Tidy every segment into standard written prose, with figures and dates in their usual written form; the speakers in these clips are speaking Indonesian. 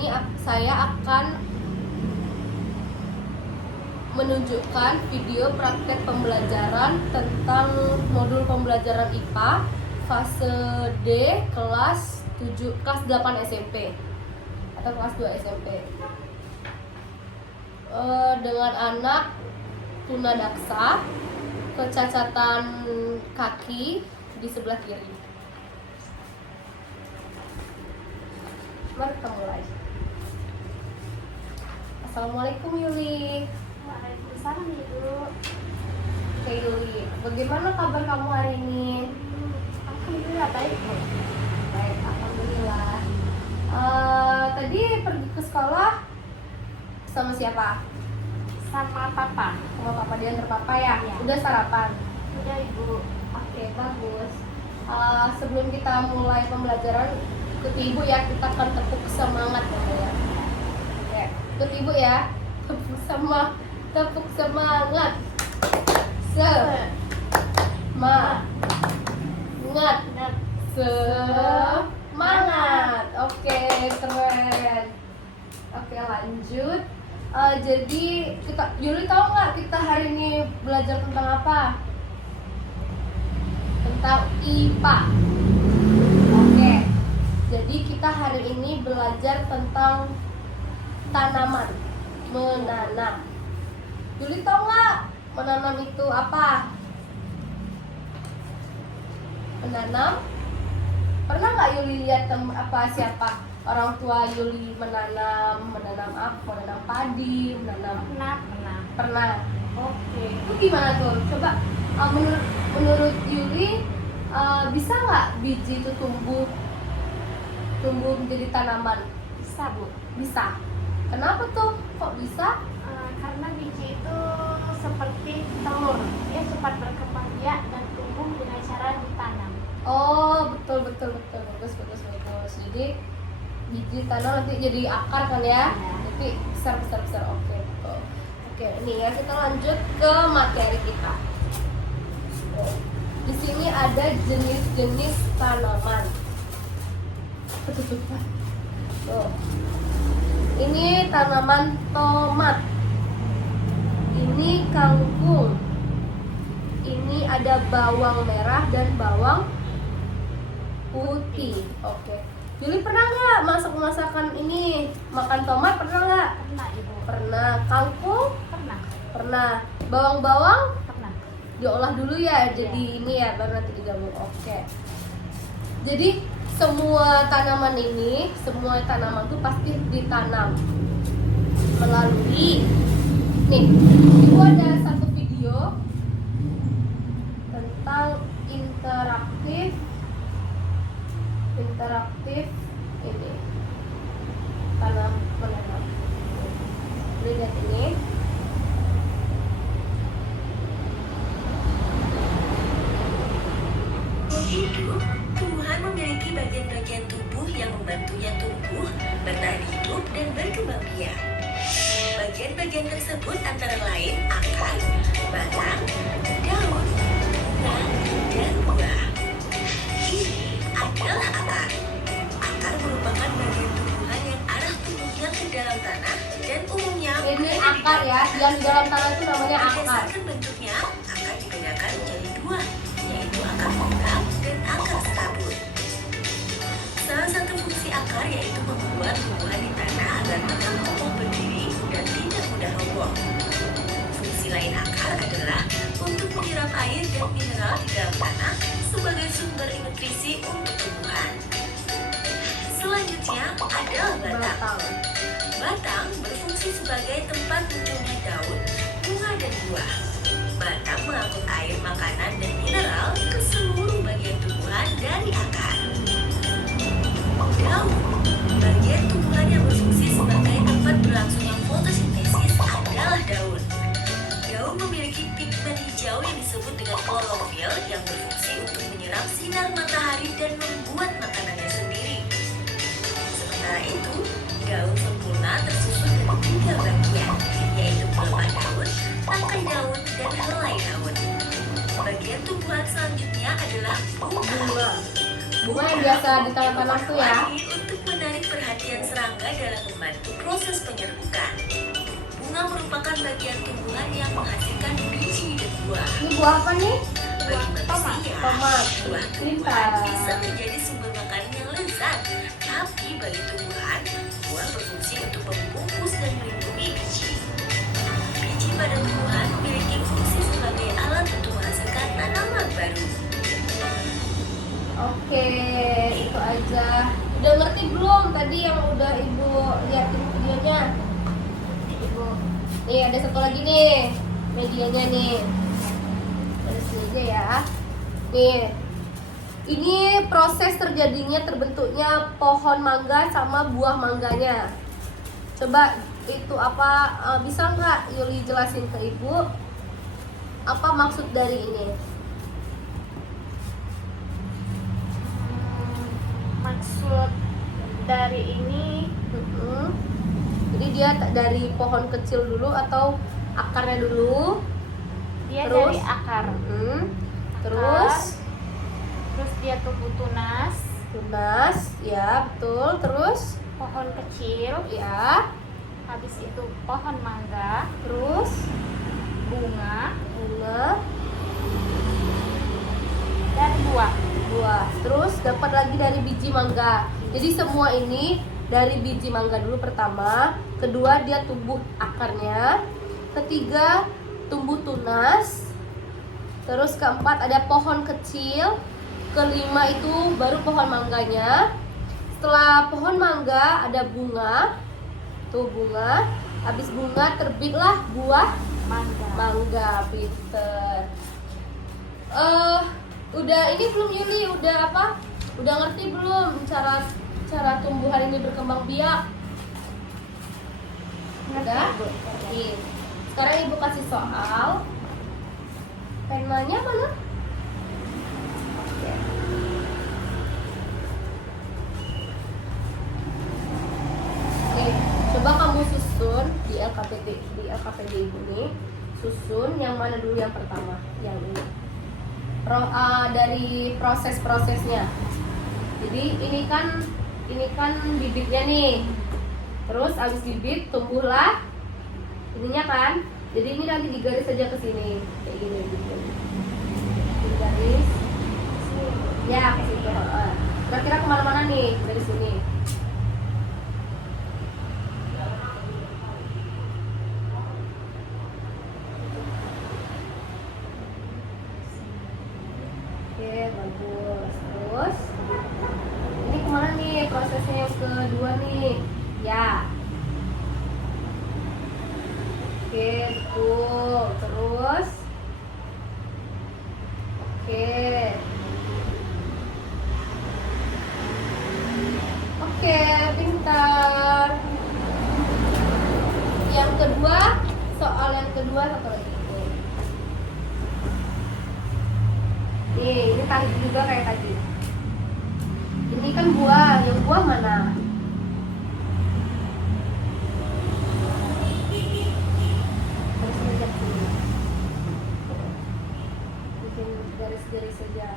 ini saya akan menunjukkan video praktek pembelajaran tentang modul pembelajaran IPA fase D kelas 8 SMP atau kelas 2 SMP dengan anak tunadaksa, kecacatan kaki di sebelah kiri. Mari kita mulai. Assalamualaikum Yuli. Waalaikumsalam Ibu. Oke Yuli, bagaimana kabar kamu hari ini? Alhamdulillah baik Bu. Baik, alhamdulillah. Tadi pergi ke sekolah sama siapa? Sama Papa. Sama papa, diantar papa ya? Iya. Udah sarapan? Udah Ibu. Oke, bagus. Sebelum kita mulai pembelajaran, ikut ibu ya, kita akan tepuk semangat ya. Oke, ikut ibu ya. Tepuk semangat. Semangat. Oke, keren. Oke, lanjut. Jadi Yuli tahu nggak kita hari ini belajar tentang apa? Tentang IPA. Oke. Jadi kita hari ini belajar tentang tanaman, menanam. Yuli tahu nggak menanam itu apa? Menanam? Pernah nggak Yuli lihat siapa orang tua Yuli menanam apa? Menanam padi, menanam. Pernah. Oke. Itu gimana tuh? Coba menurut Yuli bisa nggak biji itu tumbuh menjadi tanaman? Bisa Bu. Bisa. Kenapa tuh? Kok bisa? Karena biji itu seperti telur. Dia cepat berkembang biak dan tumbuh dengan cara ditanam. Oh, betul. Bagus. Jadi biji tanam nanti jadi akar kan ya? Iya. Nanti besar. Oke, betul. Oke, ini ya kita lanjut ke materi kita. Di sini ada jenis-jenis tanaman. Tuh. Ini tanaman tomat. Ini kangkung. Ini ada bawang merah dan bawang putih. Oke. Yuli pernah nggak masak masakan ini? Makan tomat pernah nggak? Pernah Ibu. Pernah. Kangkung? Pernah. Pernah. Bawang-bawang? Pernah. Diolah dulu ya, jadi ini ya, baru nanti digabung. Oke. Jadi semua tanaman tuh pasti ditanam melalui itu ada satu video tentang interaktif ini menanam. Lihat ini. Hidup, tumbuhan memiliki bagian-bagian tubuh yang membantunya tumbuh, bertahan hidup, dan berkembang biak. Bagian-bagian tersebut antara lain akar, batang, daun, bunga, dan buah. Ini adalah akar. Akar merupakan bagian tumbuhan yang arah tumbuhnya ke dalam tanah dan umumnya Ini akar ya, yang di dalam tanah itu namanya akar. berdasarkan bentuknya, akar dibedakan menjadi dua, yaitu akar penggerak dan akar serabut. Salah satu fungsi akar yaitu membuat tumbuhan di tanah agar tetap kokoh berdiri dan tidak mudah roboh. Fungsi lain akar adalah untuk menyerap air dan mineral di dalam tanah sebagai sumber nutrisi untuk tumbuhan. Selanjutnya adalah batang. Batang berfungsi sebagai tempat munculnya daun, bunga, dan buah. Batang mengangkut air, makanan, dan mineral ke seluruh bagian tumbuhan dari akar. Daun, bagian tumbuhan yang berfungsi sebagai tempat berlangsungnya fotosintesis adalah daun. Daun memiliki pigmen hijau yang disebut dengan klorofil yang berfungsi untuk menyerap sinar matahari dan membuat makanannya sendiri. Sementara itu, daun sempurna tersusun dari 3 bagian, yaitu pelepah daun, tangkai daun, dan helai daun. Bagian tumbuhan selanjutnya adalah bunga. Bunga yang biasa ditanam-tanam tuh ya. Untuk menarik perhatian serangga dalam membantu proses penyerbukan. Bunga merupakan bagian tumbuhan yang menghasilkan biji dan buah. Ini buah apa nih? Bagi manusia, Tomat. buah Pintar. bisa menjadi sumber makanan yang lezat. Tapi bagi tumbuhan, buah berfungsi untuk membungkus dan melindungi biji. Biji pada tumbuhan memiliki fungsi sebagai alat untuk menghasilkan tanaman baru. Oke, itu aja. Udah ngerti belum tadi yang udah Ibu liatin videonya? Ibu. Nih ada satu lagi nih medianya nih. Dari sini aja ya. Nih. Ini proses terjadinya terbentuknya pohon mangga sama buah mangganya. Coba itu apa, bisa nggak Yuli jelasin ke Ibu? Apa maksud dari ini? Maksud dari ini Jadi dia dari pohon kecil dulu atau akarnya dulu? dia Terus? dari akar. Terus Terus dia tumbuh tunas, tunas, ya betul. Terus pohon kecil, ya, habis itu pohon mangga, terus bunga, bunga, dan buah. buah. Terus dapat lagi dari biji mangga. Jadi semua ini dari biji mangga dulu pertama, kedua dia tumbuh akarnya, ketiga tumbuh tunas, terus keempat ada pohon kecil, kelima itu baru pohon mangganya. Setelah pohon mangga ada bunga, tuh bunga. Habis bunga terbitlah buah Mangga. mangga. Pinter. Udah ini belum Yuli? Udah apa? Udah ngerti belum cara tumbuhan ini berkembang biak? Udah? Oke. Sekarang Ibu kasih soal. Penanya mana? Oke. Oke, coba kamu susun di LKPD Ibu nih. Susun yang mana dulu yang pertama? Yang ini. Dari proses-prosesnya. Jadi ini kan bibitnya nih. Terus abis bibit tumbuhlah ininya kan. Jadi ini nanti digaris saja ke sini kayak gini gitu. Digaris. Ya ke situ. Kira-kira kemana-mana nih dari sini. Oke, bagus. Terus ini kemana nih prosesnya yang kedua nih? Ya. Oke, betul. Terus oke. Oke, pintar. Yang kedua, soal yang kedua satu lagi. Nih, ini tadi juga kayak tadi. Ini kan buah, yang buah mana? Harus lihat dulu. Bikin garis-garis saja.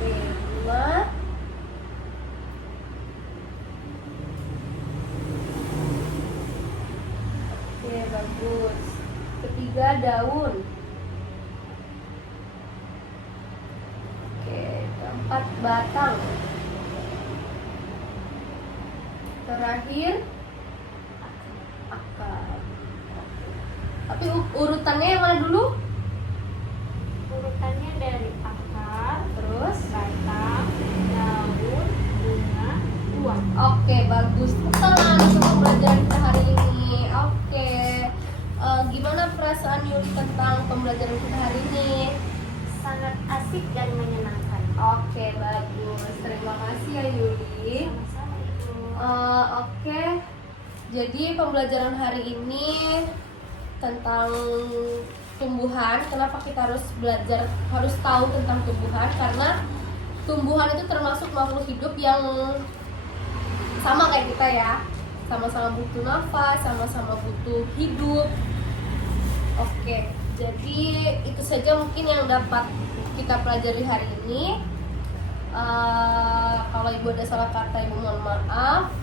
Oke, buah. Oke, bagus. Ketiga daun. Oke, keempat batang. Terakhir akar. Tapi urutannya yang mana dulu? Urutannya dari akar, Terus batang, daun, bunga, buah. oke, bagus. Tenang untuk pembelajaran kita hari ini. Oke. Gimana perasaan Yuli tentang pembelajaran kita hari ini? Sangat asik dan menyenangkan. Oke, bagus. Terima kasih ya Yuli. Sama-sama Ibu. Oke. Jadi pembelajaran hari ini tentang tumbuhan. Kenapa kita harus belajar, harus tahu tentang tumbuhan? Karena tumbuhan itu termasuk makhluk hidup yang sama kayak kita ya. Sama-sama butuh nafas, sama-sama butuh hidup. Oke, jadi itu saja mungkin yang dapat kita pelajari hari ini. Kalau ibu ada salah kata, ibu mohon maaf.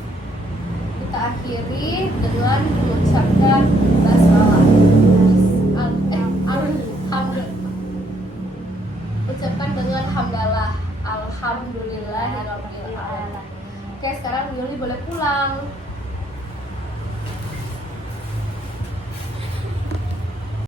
Kita akhiri dengan mengucapkan basmalah. Ucapkan dengan hamdalah. Alhamdulillahirabbil alamin. Oke, sekarang Yuli boleh pulang.